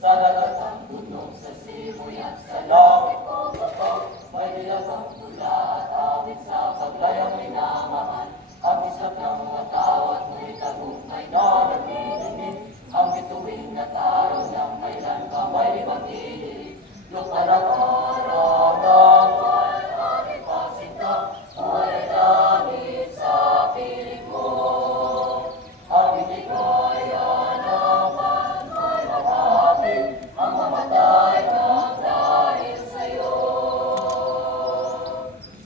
Sa dagat ang tunog sa simoy at sa langit o baba, may nilagang tula at awit sa paglayang minamahal. Ang islap ng mga tao at may tagumpay na nagdidinig, ang bituin at araw ng kailan ka may limang ilig. Lupa na